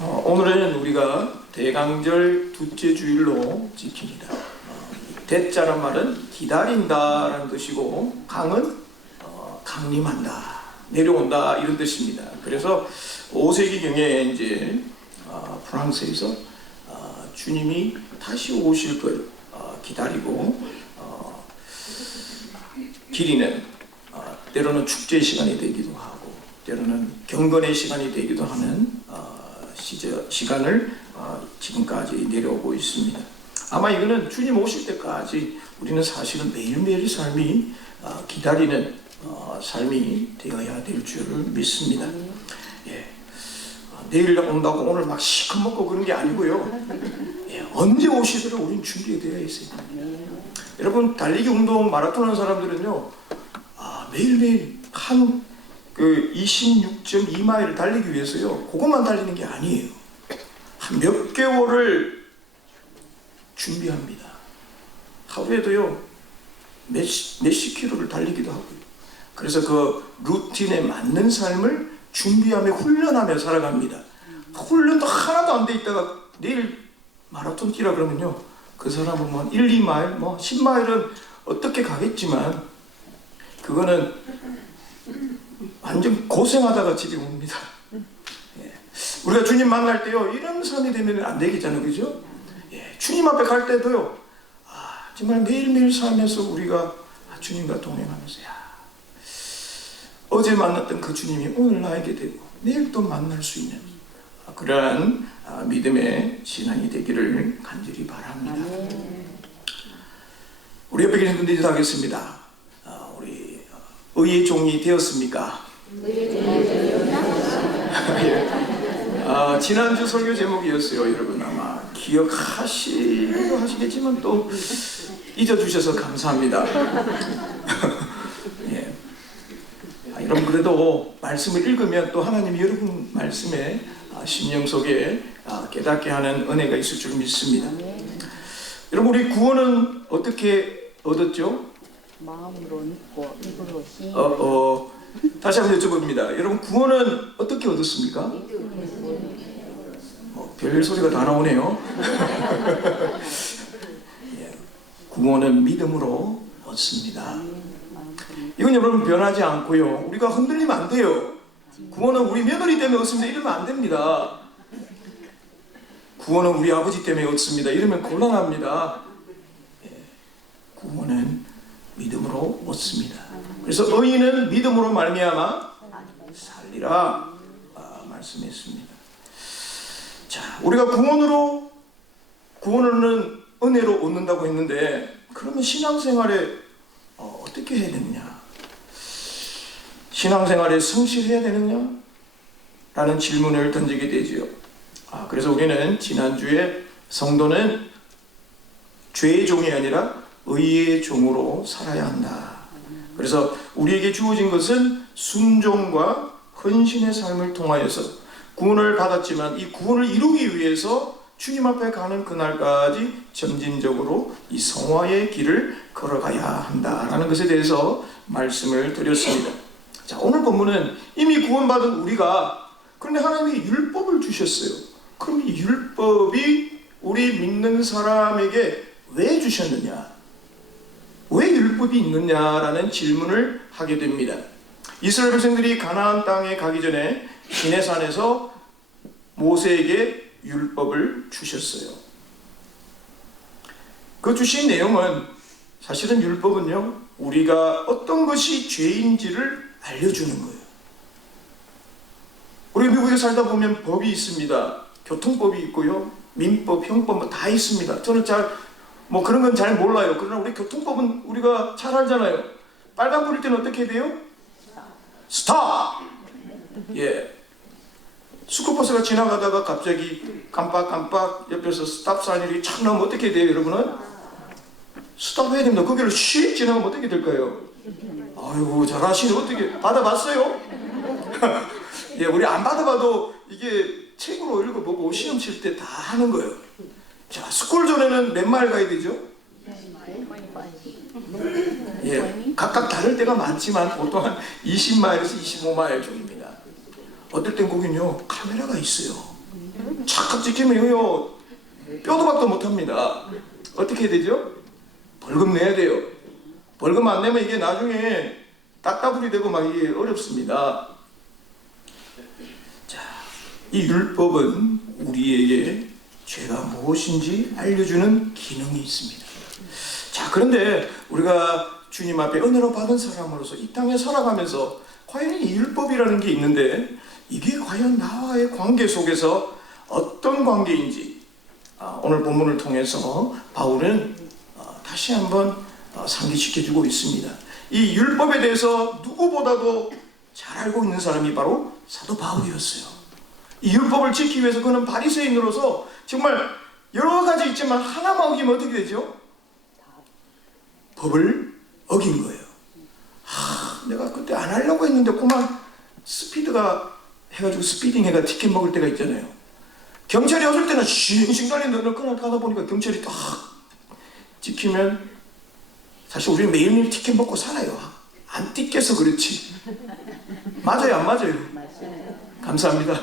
오늘은 우리가 대강절 둘째 주일로 지킵니다. 대자란 말은 기다린다라는 뜻이고 강은 강림한다, 내려온다 이런 뜻입니다. 그래서 5세기경에 이제 프랑스에서 주님이 다시 오실 걸 기다리고 기리는 때로는 축제의 시간이 되기도 하고 때로는 경건의 시간이 되기도 하는 시간을 지금까지 내려오고 있습니다. 아마 이거는 주님 오실 때까지 우리는 사실은 매일매일 삶이 기다리는 삶이 되어야 될 줄을 믿습니다. 예. 내일 온다고 오늘 막 시컷 먹고 그런 게 아니고요. 예. 언제 오시도록 우리는 준비되어 있어야 됩니다. 여러분, 달리기 운동 마라톤 하는 사람들은요, 매일매일 한 26.2마일을 달리기 위해서요, 그것만 달리는 게 아니에요. 한 몇 개월을 준비합니다. 하루에도요, 몇십 킬로를 달리기도 하고요. 그래서 그 루틴에 맞는 삶을 준비하며 훈련하며 살아갑니다. 훈련도 하나도 안 돼 있다가 내일 마라톤 뛰라 그러면요, 그 사람은 뭐 1, 2마일, 뭐 10마일은 어떻게 가겠지만 그거는 완전 고생하다가 집에 옵니다. 예. 우리가 주님 만날 때요, 이런 삶이 되면 안 되겠잖아요, 그죠? 예. 주님 앞에 갈 때도요, 정말 매일매일 삶에서 우리가 주님과 동행하면서, 어제 만났던 그 주님이 오늘 나에게 되고 내일 또 만날 수 있는 그러한 믿음의 신앙이 되기를 간절히 바랍니다. 우리 옆에 계신 분들 인사하겠습니다. 우리 의의 종이 되었습니까? 지난주 설교 제목이었어요. 여러분 아마 기억하시기도 하시겠지만 또 잊어주셔서 감사합니다. 예. 여러분, 그래도 말씀을 읽으면 또 하나님이 여러분 말씀에 심령 속에 깨닫게 하는 은혜가 있을 줄 믿습니다. 여러분, 우리 구원은 어떻게 얻었죠? 마음으로 믿고 입으로 시인하고. 다시 한번 여쭤봅니다. 여러분, 구원은 어떻게 얻었습니까? 별 소리가 다 나오네요. 예, 구원은 믿음으로 얻습니다. 이건 여러분 변하지 않고요, 우리가 흔들리면 안 돼요. 구원은 우리 며느리 때문에 얻습니다 이러면 안 됩니다. 구원은 우리 아버지 때문에 얻습니다 이러면 곤란합니다. 예, 구원은 믿음으로 얻습니다. 그래서 의인은 믿음으로 말미암아 살리라 말씀했습니다. 자, 우리가 구원은 은혜로 얻는다고 했는데, 그러면 신앙생활에 어떻게 해야 되느냐? 신앙생활에 성실해야 되느냐? 라는 질문을 던지게 되지요. 그래서 우리는 지난주에 성도는 죄의 종이 아니라 의의 종으로 살아야 한다. 그래서 우리에게 주어진 것은 순종과 헌신의 삶을 통하여서 구원을 받았지만 이 구원을 이루기 위해서 주님 앞에 가는 그날까지 점진적으로 이 성화의 길을 걸어가야 한다라는 것에 대해서 말씀을 드렸습니다. 자, 오늘 본문은 이미 구원받은 우리가, 그런데 하나님이 율법을 주셨어요. 그럼 이 율법이 우리 믿는 사람에게 왜 주셨느냐? 왜 율법이 있느냐라는 질문을 하게 됩니다. 이스라엘 백성들이 가나안 땅에 가기 전에 시내산에서 모세에게 율법을 주셨어요. 그 주신 내용은, 사실은 율법은요, 우리가 어떤 것이 죄인지를 알려주는 거예요. 우리 미국에 살다 보면 법이 있습니다. 교통법이 있고요, 민법, 형법 다 있습니다. 저는 그런 건 잘 몰라요. 그러나 우리 교통법은 우리가 잘 알잖아요. 빨간불일 때는 어떻게 돼요? 스탑! 예. 스쿠버스가 지나가다가 갑자기 깜빡깜빡 옆에서 스탑 사인이 착 나오면 어떻게 돼요, 여러분은? 스탑해야 됩니다. 거기를 휙 지나가면 어떻게 될까요? 아이고, 잘하시네. 어떻게 받아봤어요? 예, 우리 안 받아봐도 이게 책으로 읽어보고 시험 칠 때 다 하는 거예요. 자, 스쿨 존에는 몇 마일 가야 되죠? 예, 각각 다를 때가 많지만 보통 한 20마일에서 25마일 정도입니다. 어떨 땐 거긴요, 카메라가 있어요. 착각 지키면 이거요 뼈도 박도 못합니다. 어떻게 해야 되죠? 벌금 내야 돼요. 벌금 안 내면 이게 나중에 따따블이 되고 막 이게 어렵습니다. 자, 이 율법은 우리에게 죄가 무엇인지 알려주는 기능이 있습니다. 자, 그런데 우리가 주님 앞에 은혜로 받은 사람으로서 이 땅에 살아가면서 과연 이 율법이라는 게 있는데 이게 과연 나와의 관계 속에서 어떤 관계인지 오늘 본문을 통해서 바울은 다시 한번 상기시켜주고 있습니다. 이 율법에 대해서 누구보다도 잘 알고 있는 사람이 바로 사도 바울이었어요. 이 율법을 지키기 위해서 그는 바리새인으로서 정말 여러 가지 있지만 하나만 어기면 어떻게 되죠? 법을 어긴 거예요. 내가 그때 안 하려고 했는데 그만 스피드가 해가지고 스피딩 해가 티켓 먹을 때가 있잖아요. 경찰이 없을 때는 싱싱 달리는데 어느 날 가다 보니까 경찰이 딱 지키면 사실 우리는 매일매일 티켓 먹고 살아요. 안 띠껴서 그렇지. 맞아요, 안 맞아요? 감사합니다.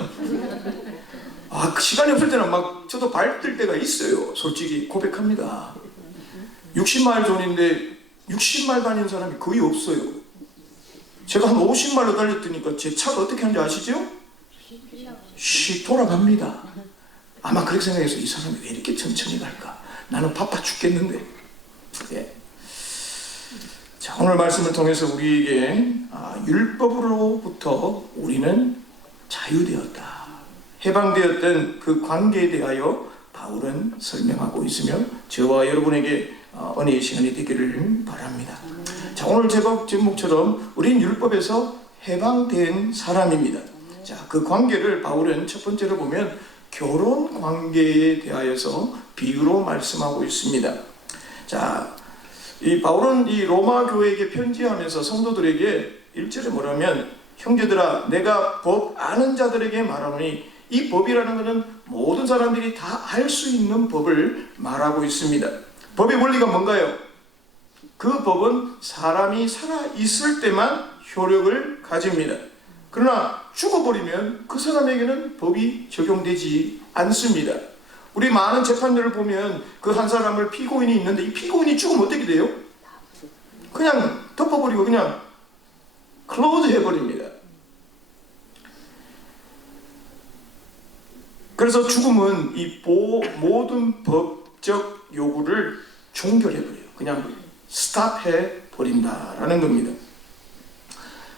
그 시간이 없을 때는 막 저도 발 뜰 때가 있어요. 솔직히 고백합니다. 60마일 존인데 60마일 다니는 사람이 거의 없어요. 제가 한 50마일로 달렸더니까 제 차가 어떻게 하는지 아시죠? 씩 돌아갑니다. 아마 그렇게 생각해서 이 사람이 왜 이렇게 천천히 갈까? 나는 바빠 죽겠는데. 예. 자, 오늘 말씀을 통해서 우리에게 율법으로부터 우리는 자유되었다, 해방되었던 그 관계에 대하여 바울은 설명하고 있으며 저와 여러분에게 은혜의 시간이 되기를 바랍니다. 자, 오늘 제목처럼 우린 율법에서 해방된 사람입니다. 자, 그 관계를 바울은 첫 번째로 보면 결혼 관계에 대하여서 비유로 말씀하고 있습니다. 자, 이 바울은 이 로마 교회에게 편지하면서 성도들에게 1절에 뭐라면 형제들아 내가 법 아는 자들에게 말하노니 이 법이라는 것은 모든 사람들이 다 알 수 있는 법을 말하고 있습니다. 법의 원리가 뭔가요? 그 법은 사람이 살아있을 때만 효력을 가집니다. 그러나 죽어버리면 그 사람에게는 법이 적용되지 않습니다. 우리 많은 재판들을 보면 그 한 사람을 피고인이 있는데 이 피고인이 죽으면 어떻게 돼요? 그냥 덮어버리고 그냥 클로즈 해버립니다. 그래서 죽음은 이 모든 법적 요구를 종결해버려요. 그냥 스탑해버린다라는 겁니다.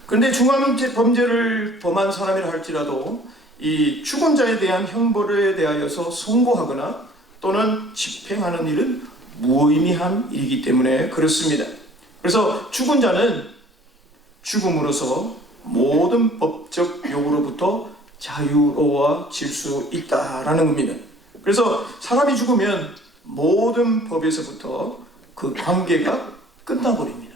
그런데 중한 범죄를 범한 사람이라 할지라도 이 죽은 자에 대한 형벌에 대하여서 선고하거나 또는 집행하는 일은 무의미한 일이기 때문에 그렇습니다. 그래서 죽은 자는 죽음으로써 모든 법적 요구로부터 자유로워질 수 있다라는 겁니다. 그래서 사람이 죽으면 모든 법에서부터 그 관계가 끝나버립니다.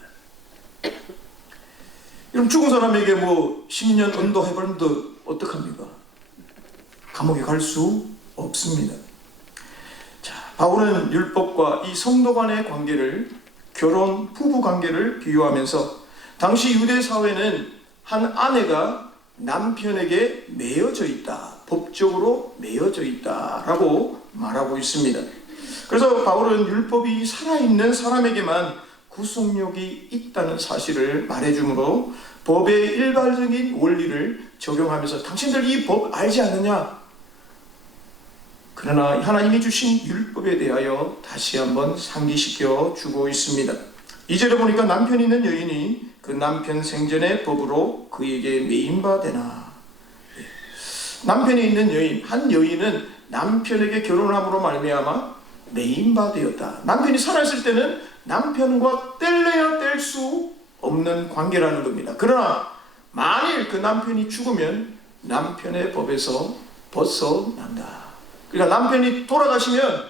그럼 죽은 사람에게 뭐 10년 은도해버린다 어떡합니까? 감옥에 갈 수 없습니다. 자, 바울은 율법과 이 성도 간의 관계를 결혼, 부부 관계를 비유하면서 당시 유대 사회는 한 아내가 남편에게 매여져 있다, 법적으로 매여져 있다라고 말하고 있습니다. 그래서 바울은 율법이 살아있는 사람에게만 구속력이 있다는 사실을 말해주므로 법의 일반적인 원리를 적용하면서 당신들 이 법 알지 않느냐? 그러나 하나님이 주신 율법에 대하여 다시 한번 상기시켜 주고 있습니다. 2절에 보니까 남편이 있는 여인이 그 남편 생전의 법으로 그에게 매인바 되나. 남편이 있는 여인, 한 여인은 남편에게 결혼함으로 말미암아 매인바 되었다. 남편이 살아있을 때는 남편과 뗄래야 뗄 수 없는 관계라는 겁니다. 그러나 만일 그 남편이 죽으면 남편의 법에서 벗어난다. 그러니까 남편이 돌아가시면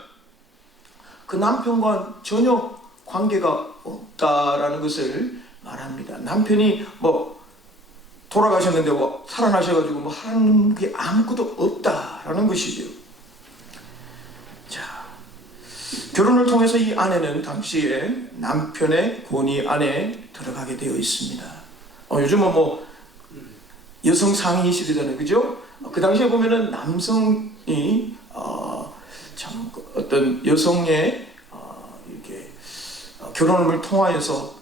그 남편과 전혀 관계가 없다라는 것을 말합니다. 남편이 뭐 돌아가셨는데 뭐 살아나셔가지고 뭐 하는 게 아무것도 없다라는 것이죠. 자, 결혼을 통해서 이 아내는 당시에 남편의 권위 안에 들어가게 되어 있습니다. 요즘은 뭐 여성 상위 시대잖아요, 그죠? 그 당시에 보면은 남성이 참 어떤 여성의 이렇게 결혼을 통하여서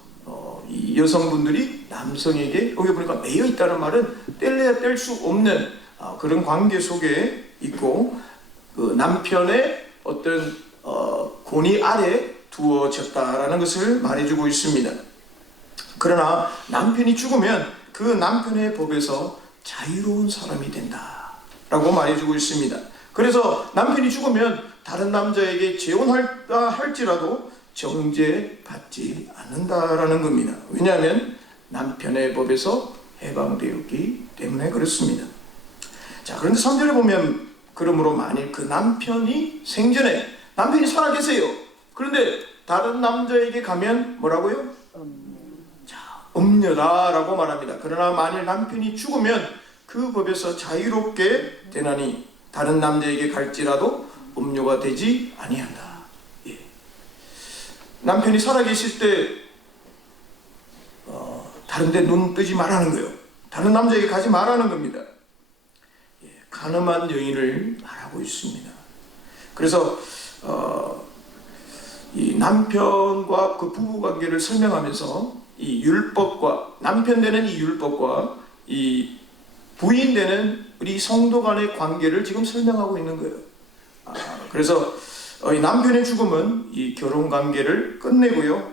이 여성분들이 남성에게 여기 보니까 매여 있다는 말은 뗄래야 뗄 수 없는 그런 관계 속에 있고 그 남편의 어떤 권위 아래 두어졌다라는 것을 말해주고 있습니다. 그러나 남편이 죽으면 그 남편의 법에서 자유로운 사람이 된다라고 말해주고 있습니다. 그래서 남편이 죽으면 다른 남자에게 재혼할까 할지라도 정죄받지 않는다라는 겁니다. 왜냐하면 남편의 법에서 해방되었기 때문에 그렇습니다. 자, 그런데 3절에 보면 그러므로 만일 그 남편이 생전에 남편이 살아계세요. 그런데 다른 남자에게 가면 뭐라고요? 자, 음녀다라고 말합니다. 그러나 만일 남편이 죽으면 그 법에서 자유롭게 되나니 다른 남자에게 갈지라도 음녀가 되지 아니한다. 예. 남편이 살아계실 때 다른 데 눈 뜨지 말라는 거예요. 다른 남자에게 가지 말라는 겁니다. 예. 간음한 여인을 말하고 있습니다. 그래서 이 남편과 그 부부관계를 설명하면서 이 율법과 남편 되는 이 율법과 이 부인 되는 우리 성도 간의 관계를 지금 설명하고 있는 거예요. 그래서 이 남편의 죽음은 이 결혼 관계를 끝내고요,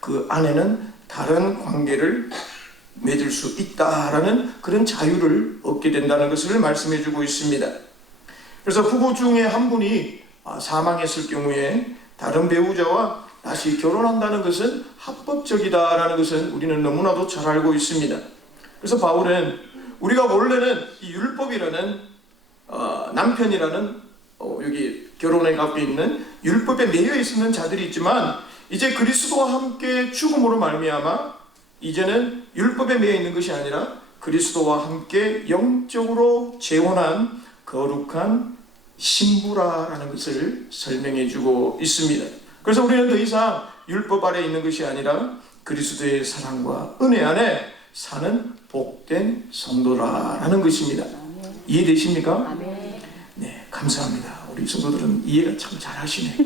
그 아내는 다른 관계를 맺을 수 있다라는 그런 자유를 얻게 된다는 것을 말씀해주고 있습니다. 그래서 부부 중에 한 분이 사망했을 경우에 다른 배우자와 다시 결혼한다는 것은 합법적이다라는 것은 우리는 너무나도 잘 알고 있습니다. 그래서 바울은 우리가 원래는 이 율법이라는 남편이라는 여기 결혼에 갖고 있는 율법에 매여 있는 자들이 있지만 이제 그리스도와 함께 죽음으로 말미암아 이제는 율법에 매여 있는 것이 아니라 그리스도와 함께 영적으로 재혼한 거룩한 신부라는 것을 설명해 주고 있습니다. 그래서 우리는 더 이상 율법 아래 있는 것이 아니라 그리스도의 사랑과 은혜 안에 사는 복된 성도라는 것입니다. 이해되십니까? 네, 감사합니다. 우리 성도들은 이해가 참 잘하시네.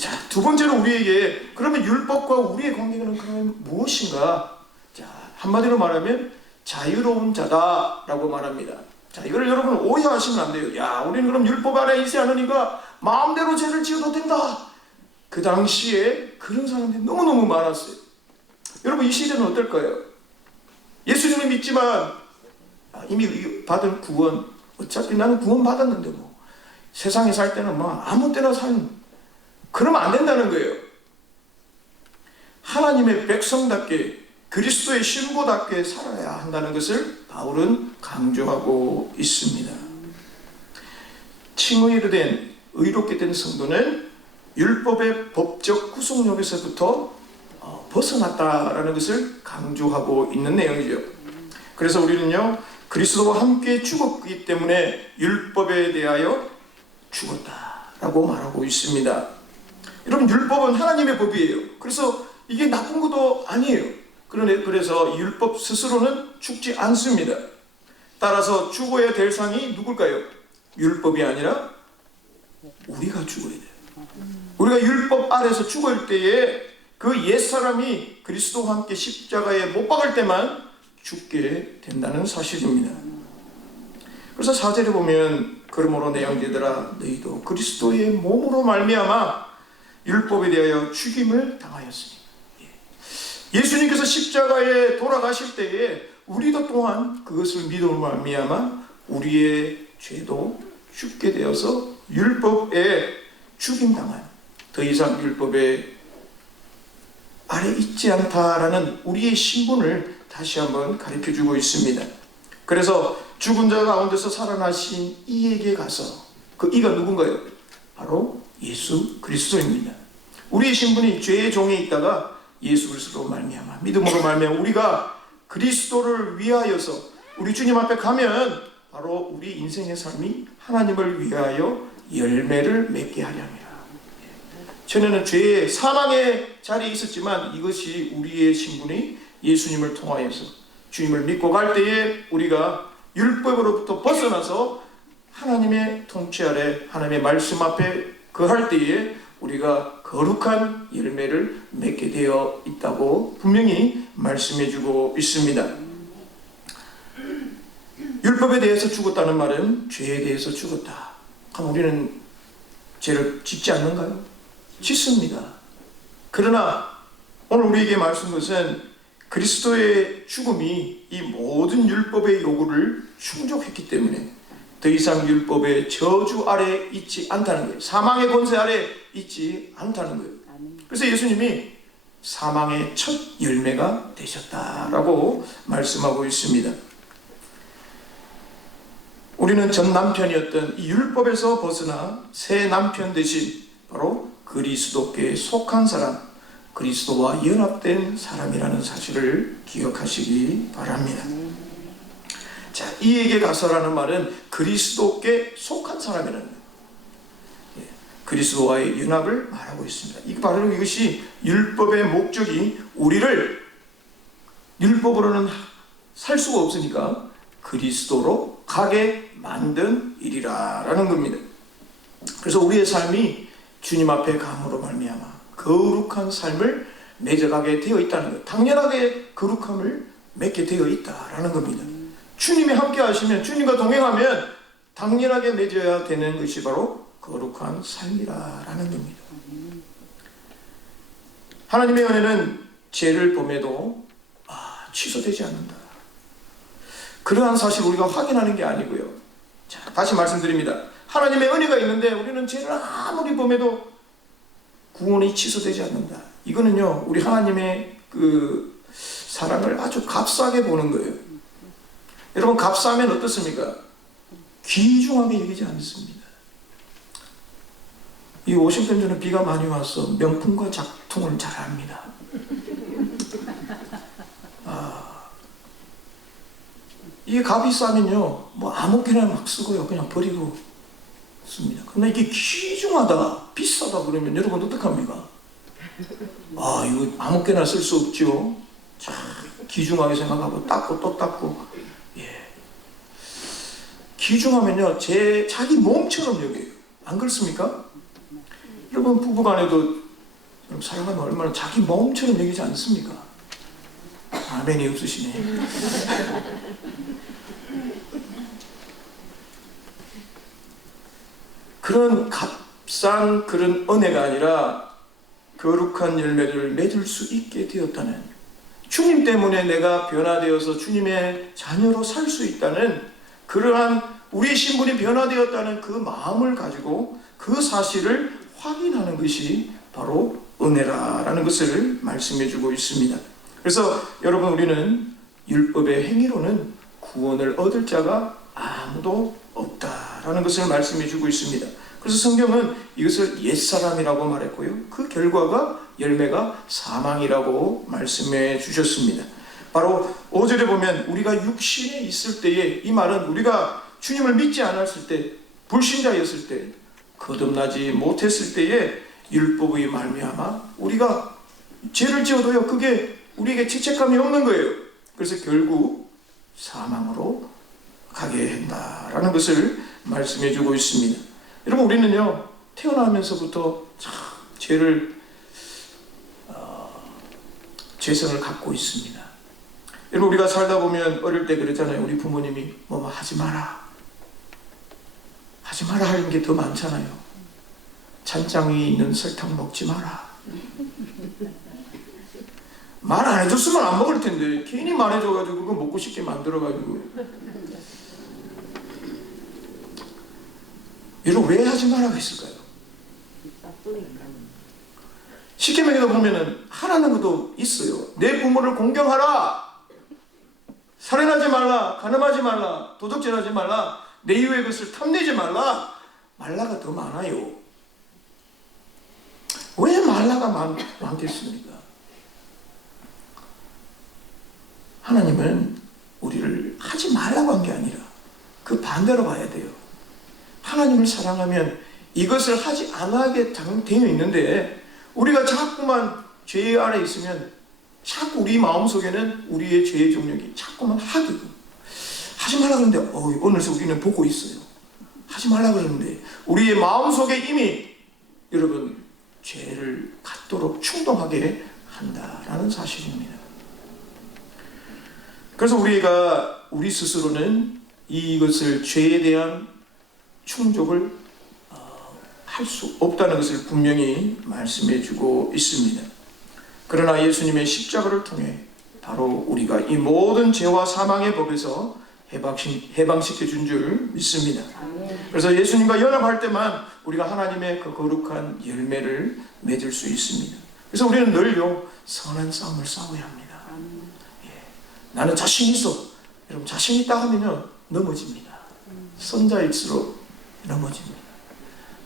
자, 두 번째로 우리에게 그러면 율법과 우리의 관계는 그러면 무엇인가? 자, 한마디로 말하면 자유로운 자다라고 말합니다. 자, 이걸 여러분 오해하시면 안 돼요. 야, 우리는 그럼 율법 아래 있지 않으니까 마음대로 죄를 지어도 된다. 그 당시에 그런 사람들이 너무너무 많았어요. 여러분, 이 시대는 어떨까요? 예수님을 믿지만 이미 받은 구원, 어차피 나는 구원 받았는데 뭐 세상에 살 때는 뭐 아무 때나 그러면 안 된다는 거예요. 하나님의 백성답게 그리스도의 신부답게 살아야 한다는 것을 바울은 강조하고 있습니다. 칭의로 된 의롭게 된 성도는 율법의 법적 구속력에서부터 벗어났다라는 것을 강조하고 있는 내용이죠. 그래서 우리는요, 그리스도와 함께 죽었기 때문에 율법에 대하여 죽었다라고 말하고 있습니다. 여러분, 율법은 하나님의 법이에요. 그래서 이게 나쁜 것도 아니에요. 그래서 율법 스스로는 죽지 않습니다. 따라서 죽어야 될 상이 누굴까요? 율법이 아니라 우리가 죽어야 돼요. 우리가 율법 아래서 죽을 때에 그 옛사람이 그리스도와 함께 십자가에 못 박을 때만 죽게 된다는 사실입니다. 그래서 4절에 보면 그러므로 내 형제들아 너희도 그리스도의 몸으로 말미암아 율법에 대하여 죽임을 당하였으니, 예수님께서 십자가에 돌아가실 때에 우리도 또한 그것을 믿음으로 말미암아 우리의 죄도 죽게 되어서 율법에 죽임당한, 더 이상 율법에 아래 있지 않다라는 우리의 신분을 다시 한번 가르쳐주고 있습니다. 그래서 죽은 자 가운데서 살아나신 이에게 가서, 그 이가 누군가요? 바로 예수 그리스도입니다. 우리의 신분이 죄의 종에 있다가 예수 그리스도로 말미암아 믿음으로 말미암아 우리가 그리스도를 위하여서 우리 주님 앞에 가면 바로 우리 인생의 삶이 하나님을 위하여 열매를 맺게 하려 함이라. 전에는 죄의 사망의 자리에 있었지만 이것이 우리의 신분이 예수님을 통하여서 주님을 믿고 갈 때에 우리가 율법으로부터 벗어나서 하나님의 통치 아래 하나님의 말씀 앞에 거할 때에 우리가 거룩한 열매를 맺게 되어 있다고 분명히 말씀해주고 있습니다. 율법에 대해서 죽었다는 말은 죄에 대해서 죽었다. 그럼 우리는 죄를 짓지 않는가요? 짓습니다. 그러나 오늘 우리에게 말씀한 것은 그리스도의 죽음이 이 모든 율법의 요구를 충족했기 때문에 더 이상 율법의 저주 아래 있지 않다는 거예요. 사망의 권세 아래 있지 않다는 거예요. 그래서 예수님이 사망의 첫 열매가 되셨다라고 말씀하고 있습니다. 우리는 전 남편이었던 이 율법에서 벗어나 새 남편 대신 바로 그리스도께 속한 사람, 그리스도와 연합된 사람이라는 사실을 기억하시기 바랍니다. 자, 이에게 가서라는 말은 그리스도께 속한 사람이라는 거예요. 그리스도와의 연합을 말하고 있습니다. 이 바로 이것이 율법의 목적이 우리를 율법으로는 살 수가 없으니까 그리스도로 가게 만든 일이라는 겁니다. 그래서 우리의 삶이 주님 앞에 감으로 말미암아 거룩한 삶을 맺어가게 되어 있다는 것, 당연하게 거룩함을 맺게 되어 있다라는 겁니다. 주님이 함께 하시면, 주님과 동행하면 당연하게 맺어야 되는 것이 바로 거룩한 삶이라는 겁니다. 하나님의 은혜는 죄를 범해도 취소되지 않는다. 그러한 사실을 우리가 확인하는 게 아니고요. 자, 다시 말씀드립니다. 하나님의 은혜가 있는데 우리는 죄를 아무리 범해도 구원이 취소되지 않는다. 이거는요, 우리 하나님의 그 사랑을 아주 값싸게 보는 거예요. 여러분, 값싸면 어떻습니까? 귀중하게 여기지 않습니다. 이 워싱턴주는 비가 많이 와서 명품과 작품을 잘 압니다. 이게 값이 싸면요, 뭐 아무렇게나 막 쓰고요, 그냥 버리고 씁니다. 근데 이게 귀중하다, 비싸다 그러면 여러분 어떡합니까? 이거 아무렇게나 쓸 수 없죠. 참 귀중하게 생각하고 닦고 또 닦고. 귀중하면요, 자기 몸처럼 여겨요. 안 그렇습니까? 여러분, 부부간에도 사용하면 얼마나 자기 몸처럼 여기지 않습니까? 아멘이 없으시네. 그런 값싼 그런 은혜가 아니라 거룩한 열매를 맺을 수 있게 되었다는, 주님 때문에 내가 변화되어서 주님의 자녀로 살 수 있다는 그러한 우리의 신분이 변화되었다는 그 마음을 가지고 그 사실을 확인하는 것이 바로 은혜라는 것을 말씀해 주고 있습니다. 그래서 여러분, 우리는 율법의 행위로는 구원을 얻을 자가 아무도 없다라는 것을 말씀해 주고 있습니다. 그래서 성경은 이것을 옛사람이라고 말했고요, 그 결과가 열매가 사망이라고 말씀해 주셨습니다. 바로 5절에 보면 우리가 육신에 있을 때에, 이 말은 우리가 주님을 믿지 않았을 때, 불신자였을 때, 거듭나지 못했을 때에 율법의 말미암아 우리가 죄를 지어도요, 그게 우리에게 죄책감이 없는 거예요. 그래서 결국 사망으로 가게 한다라는 것을 말씀해 주고 있습니다. 여러분, 우리는요, 태어나면서부터 참 죄성을 갖고 있습니다. 여러분, 우리가 살다 보면 어릴 때 그랬잖아요. 우리 부모님이 뭐 하지 마라 하는 게 더 많잖아요. 찬장 위에 있는 설탕 먹지 마라. 말 안 해줬으면 안 먹을 텐데 괜히 말해줘가지고 그거 먹고 싶게 만들어가지고. 여러분, 왜 하지 말라고 했을까요? 십계명에도 보면은 하라는 것도 있어요. 내 부모를 공경하라, 살인하지 말라, 간음하지 말라, 도적질하지 말라, 내 이웃의 것을 탐내지 말라. 말라가 더 많아요. 왜 말라가 많겠습니까? 하나님은 우리를 하지 말라고 한 게 아니라 그 반대로 봐야 돼요. 하나님을 사랑하면 이것을 하지 않게 되어 있는데, 우리가 자꾸만 죄 아래 있으면 자꾸 우리 마음속에는 우리의 죄의 종력이 자꾸만 하지 말라 그러는데 오늘서 우리는 보고 있어요. 하지 말라 그러는데 우리의 마음속에 이미 여러분 죄를 갖도록 충동하게 한다라는 사실입니다. 그래서 우리가 우리 스스로는 이것을 죄에 대한 충족을 할 수 없다는 것을 분명히 말씀해 주고 있습니다. 그러나 예수님의 십자가를 통해 바로 우리가 이 모든 죄와 사망의 법에서 해방시켜 준 줄 믿습니다. 그래서 예수님과 연합할 때만 우리가 하나님의 그 거룩한 열매를 맺을 수 있습니다. 그래서 우리는 늘요 선한 싸움을 싸워야 합니다. 나는 자신 있어. 여러분 자신 있다 하면요 넘어집니다. 선자일수록 넘어집니다.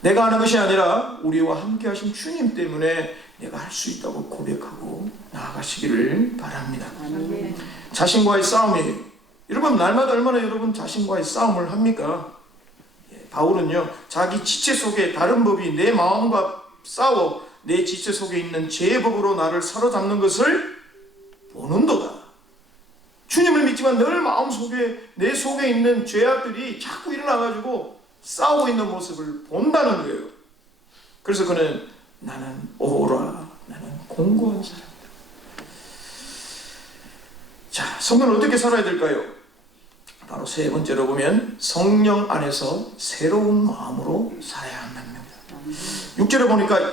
내가 하는 것이 아니라 우리와 함께 하신 주님 때문에 내가 할 수 있다고 고백하고 나아가시기를 바랍니다. 자신과의 싸움이에요. 여러분 날마다 얼마나 여러분 자신과의 싸움을 합니까? 바울은요 자기 지체 속에 다른 법이 내 마음과 싸워 내 지체 속에 있는 죄의 법으로 나를 사로잡는 것을 보는도다. 주님을 믿지만 늘 마음속에 내 속에 있는 죄악들이 자꾸 일어나가지고 싸우고 있는 모습을 본다는 거예요. 그래서 그는 나는 오라, 나는 공고한 사람이다. 자, 성도는 어떻게 살아야 될까요? 바로 세 번째로 보면 성령 안에서 새로운 마음으로 살아야 한답니다. 6절에 보니까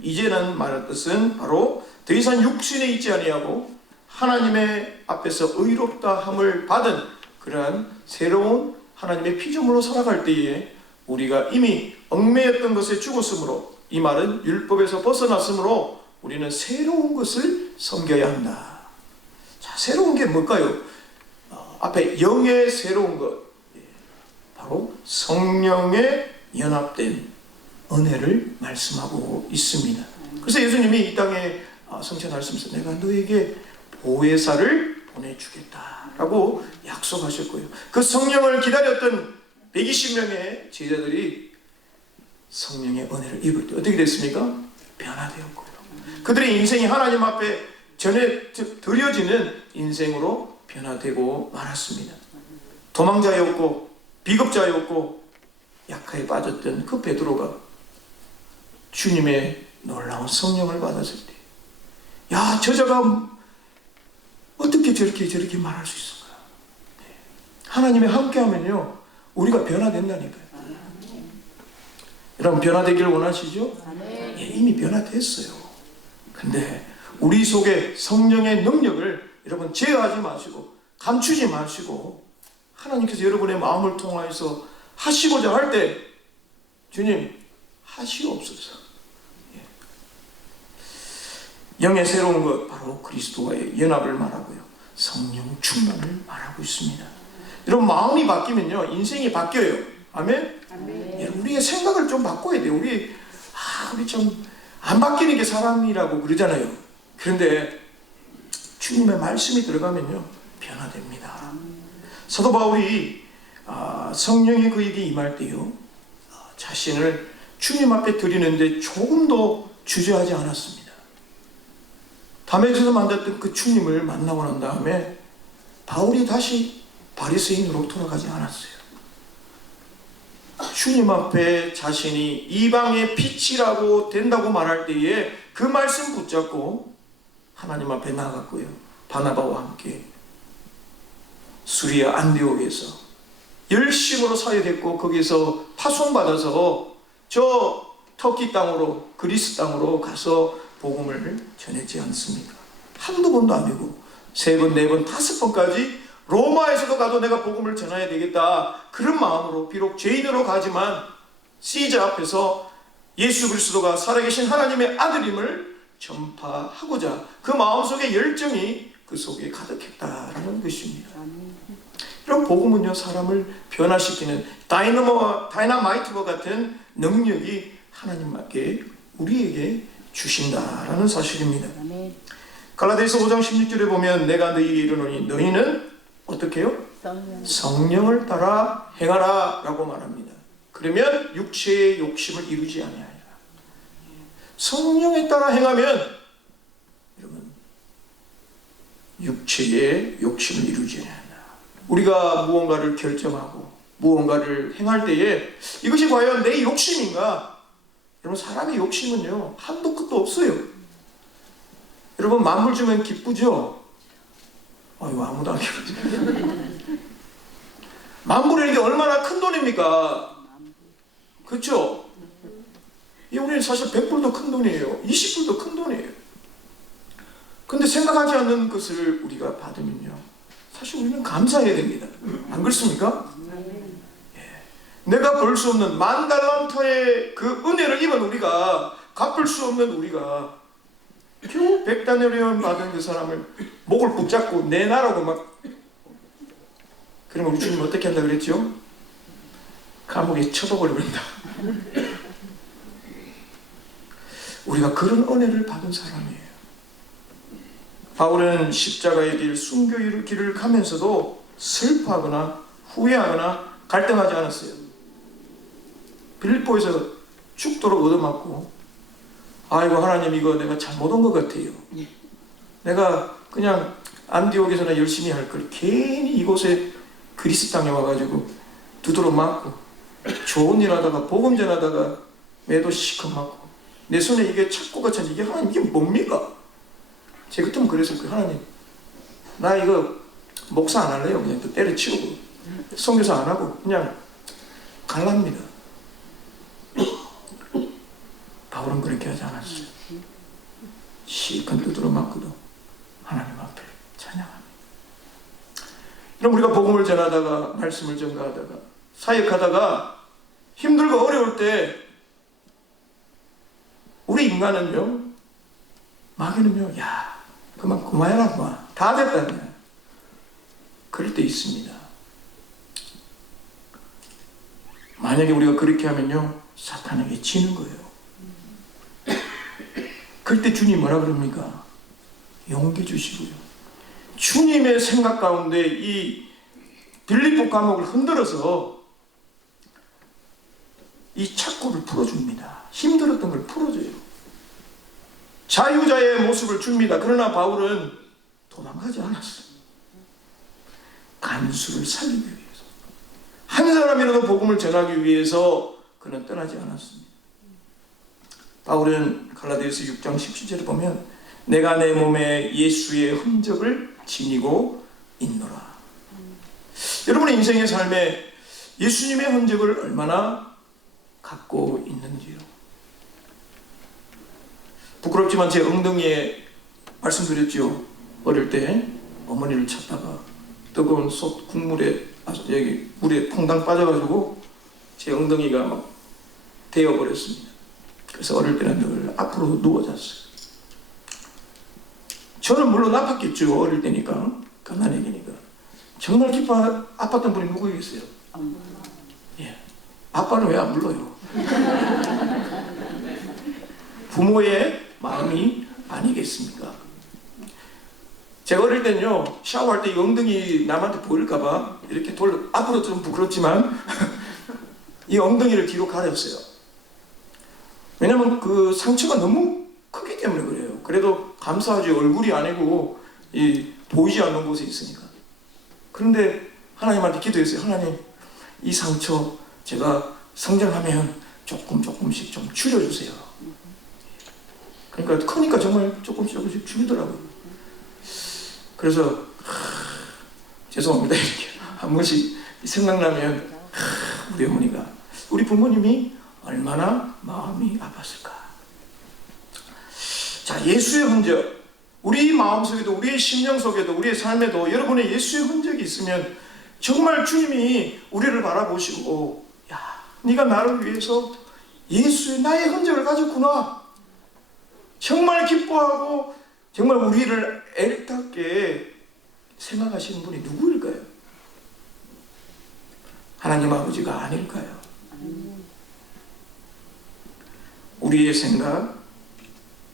이제는 말할 뜻은 바로 더 이상 육신에 있지 아니하고 하나님의 앞에서 의롭다 함을 받은 그러한 새로운 하나님의 피조물로 살아갈 때에 우리가 이미 얽매였던 것에 죽었으므로 이 말은 율법에서 벗어났으므로 우리는 새로운 것을 섬겨야 한다. 자, 새로운 게 뭘까요? 앞에 영의 새로운 것 바로 성령에 연합된 은혜를 말씀하고 있습니다. 그래서 예수님이 이 땅에 성천하시면서 내가 너에게 보혜사를 보내주겠다라고 약속하셨고요. 그 성령을 기다렸던 120명의 제자들이 성령의 은혜를 입을 때 어떻게 됐습니까? 변화되었고요. 그들의 인생이 하나님 앞에 전에 드려지는 인생으로 변화되고 말았습니다. 도망자였고 비겁자였고 약하에 빠졌던 그 베드로가 주님의 놀라운 성령을 받았을 때 야, 저자가 어떻게 저렇게 말할 수 있을까? 하나님이 함께하면요 우리가 변화된다니까요. 여러분 변화되기를 원하시죠? 예, 이미 변화됐어요. 근데 우리 속에 성령의 능력을 여러분 제어하지 마시고 감추지 마시고 하나님께서 여러분의 마음을 통하여서 하시고자 할 때 주님 하시옵소서. 영의 새로운 것 바로 그리스도와의 연합을 말하고요. 성령 충만을 말하고 있습니다. 여러분 마음이 바뀌면요 인생이 바뀌어요. 아멘? 아멘. 우리의 생각을 좀 바꿔야 돼요. 우리 좀 안 바뀌는 게 사람이라고 그러잖아요. 그런데 주님의 말씀이 들어가면요 변화됩니다. 사도 바울이 성령이 그에게 임할 때요 자신을 주님 앞에 드리는데 조금도 주저하지 않았습니다. 담에서 만났던 그 주님을 만나고 난 다음에 바울이 다시 바리새인으로 돌아가지 않았어요. 주님 앞에 자신이 이방의 빛이라고 된다고 말할 때에 그 말씀 붙잡고 하나님 앞에 나갔고요. 바나바와 함께 수리아 안디옥에서 열심으로 사역했고 거기서 파송받아서 저 터키 땅으로 그리스 땅으로 가서 복음을 전했지 않습니까? 한두 번도 아니고 3번, 4번, 5번까지 로마에서도 가도 내가 복음을 전해야 되겠다 그런 마음으로 비록 죄인으로 가지만 시자 앞에서 예수 그리스도가 살아계신 하나님의 아들임을 전파하고자 그 마음속의 열정이 그 속에 가득했다라는 것입니다. 이런 복음은요 사람을 변화시키는 다이너마이트와 같은 능력이 하나님께 우리에게 주신다라는 사실입니다. 갈라디아서 5장 16절에 보면 내가 너희에게 이르노니 너희는 어떻게 해요? 성령을 따라 행하라 라고 말합니다. 그러면 육체의 욕심을 이루지 아니하리라. 성령에 따라 행하면 여러분 육체의 욕심을 이루지 아니하리라. 우리가 무언가를 결정하고 무언가를 행할 때에 이것이 과연 내 욕심인가? 여러분, 사람의 욕심은요 한도 끝도 없어요. 여러분, 만물 주면 기쁘죠? 아이고, 아무도 안 기쁘지. 만물이라는 게 얼마나 큰 돈입니까? 그렇죠? 이 우리는 사실 100불도 큰 돈이에요. 20불도 큰 돈이에요. 근데 생각하지 않는 것을 우리가 받으면요, 사실 우리는 감사해야 됩니다. 안 그렇습니까? 예. 내가 벌 수 없는 10,000달란트의 그 은혜를 입은 우리가, 갚을 수 없는 우리가 겨우 100다나리온 받은 그 사람을 목을 붙잡고 내놔라고 막, 그러면 우리 주님 어떻게 한다 그랬죠? 감옥에 쳐박아버린다. 우리가 그런 은혜를 받은 사람이에요. 바울은 십자가의 길, 순교의 길을 가면서도 슬퍼하거나 후회하거나 갈등하지 않았어요. 빌립보에서 죽도록 얻어맞고, 아이고 하나님, 이거 내가 잘못 온 것 같아요. 내가 그냥 안디옥에서나 열심히 할 걸 괜히 이곳에 그리스 땅에 와가지고 두드러 맞고 좋은 일 하다가 복음 전하다가 매도 시커 맞고 내 손에 이게 착고가 찬 이게 하나님, 이게 뭡니까? 제 그때는 그랬을 거예요. 하나님, 나 이거 목사 안 할래요. 그냥 또 때려치우고 선교사 안 하고 그냥 갈랍니다. 바울은 그렇게 하지 않았어요. 실컷 두드러 맞고도 하나님 앞에 찬양합니다. 그럼 우리가 복음을 전하다가, 말씀을 전가하다가, 사역하다가 힘들고 어려울 때 우리 인간은요, 마귀는요, 야, 그만해라, 그만. 다 됐다. 그냥. 그럴 때 있습니다. 만약에 우리가 그렇게 하면요, 사탄에게 지는 거예요. 그럴 때 주님 뭐라 그럽니까? 용기 주시고요. 주님의 생각 가운데 이 빌립보 감옥을 흔들어서 이 착고를 풀어줍니다. 힘들었던 걸 풀어줘요. 자유자의 모습을 줍니다. 그러나 바울은 도망가지 않았어요. 간수를 살리기 위해서, 한 사람이라도 복음을 전하기 위해서 그는 떠나지 않았습니다. 바울은 갈라디아서 6장 17절에 보면 내가 내 몸에 예수의 흔적을 지니고 있노라. 여러분의 인생의 삶에 예수님의 흔적을 얼마나 갖고 있는지요. 부끄럽지만 제 엉덩이에 말씀드렸죠. 어릴 때 어머니를 찾다가 뜨거운 솥 국물에, 여기 물에 퐁당 빠져가지고 제 엉덩이가 막 데어버렸습니다. 그래서 어릴 때는 늘 앞으로 누워 잤어요. 저는 물론 아팠겠죠. 어릴 때니까, 갓난애기니까. 정말 아팠던 분이 누구겠어요? 예. 아빠는 왜 안 불러요? 부모의 마음이 아니겠습니까? 제가 어릴 때는요, 샤워할 때 이 엉덩이 남한테 보일까봐 이렇게 앞으로 좀 부끄럽지만 이 엉덩이를 뒤로 가렸어요. 왜냐면 그 상처가 너무 크기 때문에 그래요. 그래도 감사하지, 얼굴이 아니고 이 보이지 않는 곳에 있으니까. 그런데 하나님한테 기도했어요. 하나님, 이 상처 제가 성장하면 조금씩 좀 줄여주세요. 그러니까 크니까 정말 조금씩 줄이더라고요. 그래서 죄송합니다, 이렇게 한 번씩 생각나면 우리 어머니가, 우리 부모님이 얼마나 마음이 아팠을까. 자, 예수의 흔적, 우리 마음속에도, 우리의 심령 속에도, 우리의 삶에도 여러분의 예수의 흔적이 있으면 정말 주님이 우리를 바라보시고, 야, 네가 나를 위해서 예수의 나의 흔적을 가졌구나. 정말 기뻐하고 정말 우리를 애틋하게 생각하시는 분이 누구일까요? 하나님 아버지가 아닐까요? 우리의 생각,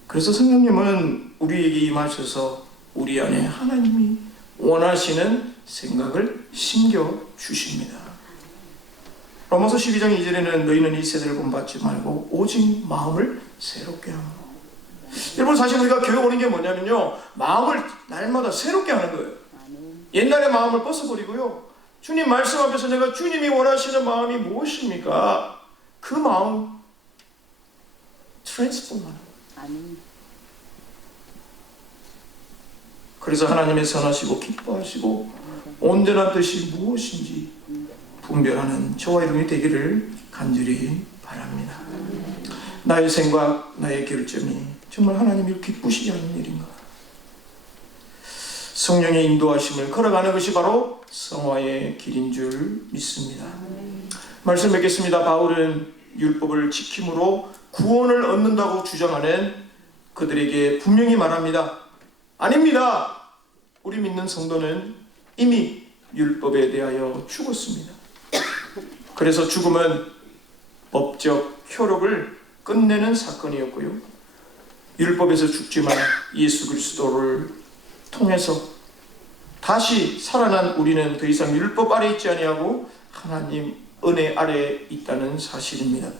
그래서 성령님은 우리에게 임하셔서 우리 안에 하나님이 원하시는 생각을 심겨주십니다. 로마서 12장 2절에는 너희는 이 세대를 본받지 말고 오직 마음을 새롭게 하므로. 여러분, 사실 우리가 교회 오는 게 뭐냐면요, 마음을 날마다 새롭게 하는 거예요. 옛날의 마음을 벗어버리고요. 주님 말씀 앞에서 내가 주님이 원하시는 마음이 무엇입니까? 그 마음 트랜스폼하는. 아멘. 그래서 하나님의 선하시고 기뻐하시고 온전한 뜻이 무엇인지 분별하는 저와 여러분이 되기를 간절히 바랍니다. 나의 생각, 나의 결정이 정말 하나님을 기쁘시게 하는 일인가? 성령의 인도하심을 걸어가는 것이 바로 성화의 길인 줄 믿습니다. 말씀 맺겠습니다. 바울은 율법을 지킴으로 구원을 얻는다고 주장하는 그들에게 분명히 말합니다. 아닙니다. 우리 믿는 성도는 이미 율법에 대하여 죽었습니다. 그래서 죽음은 법적 효력을 끝내는 사건이었고요. 율법에서 죽지만 예수 그리스도를 통해서 다시 살아난 우리는 더 이상 율법 아래 있지 아니하고 하나님 은혜 아래에 있다는 사실입니다.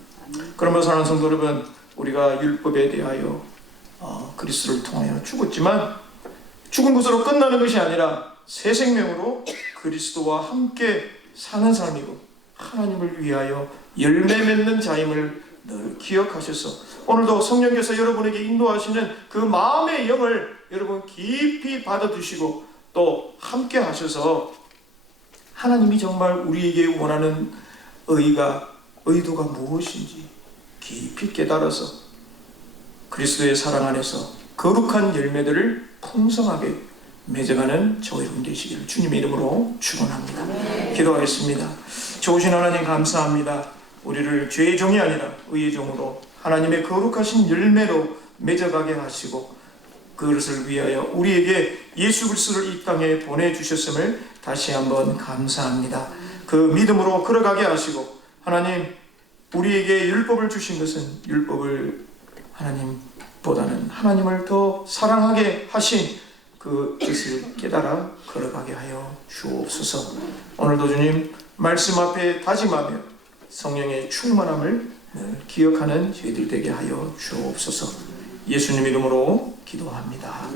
그러므로 사랑하는 성도 여러분, 우리가 율법에 대하여 그리스도를 통하여 죽었지만 죽은 것으로 끝나는 것이 아니라 새 생명으로 그리스도와 함께 사는 삶이고 하나님을 위하여 열매 맺는 자임을 늘 기억하셔서 오늘도 성령께서 여러분에게 인도하시는 그 마음의 영을 여러분 깊이 받아주시고 또 함께 하셔서 하나님이 정말 우리에게 원하는 의도가 무엇인지 깊이 깨달아서 그리스도의 사랑 안에서 거룩한 열매들을 풍성하게 맺어가는 저와 여러분 되시기를 주님의 이름으로 축원합니다. 기도하겠습니다. 좋으신 하나님 감사합니다. 우리를 죄의 종이 아니라 의의 종으로 하나님의 거룩하신 열매로 맺어가게 하시고 그것을 위하여 우리에게 예수 그리스도를 이 땅에 보내주셨음을 다시 한번 감사합니다. 그 믿음으로 걸어가게 하시고 하나님 우리에게 율법을 주신 것은 율법을 하나님보다는 하나님을 더 사랑하게 하신 그 뜻을 깨달아 걸어가게 하여 주옵소서. 오늘도 주님 말씀 앞에 다짐하며 성령의 충만함을 늘 기억하는 저희들 되게 하여 주옵소서. 예수님 이름으로 기도합니다.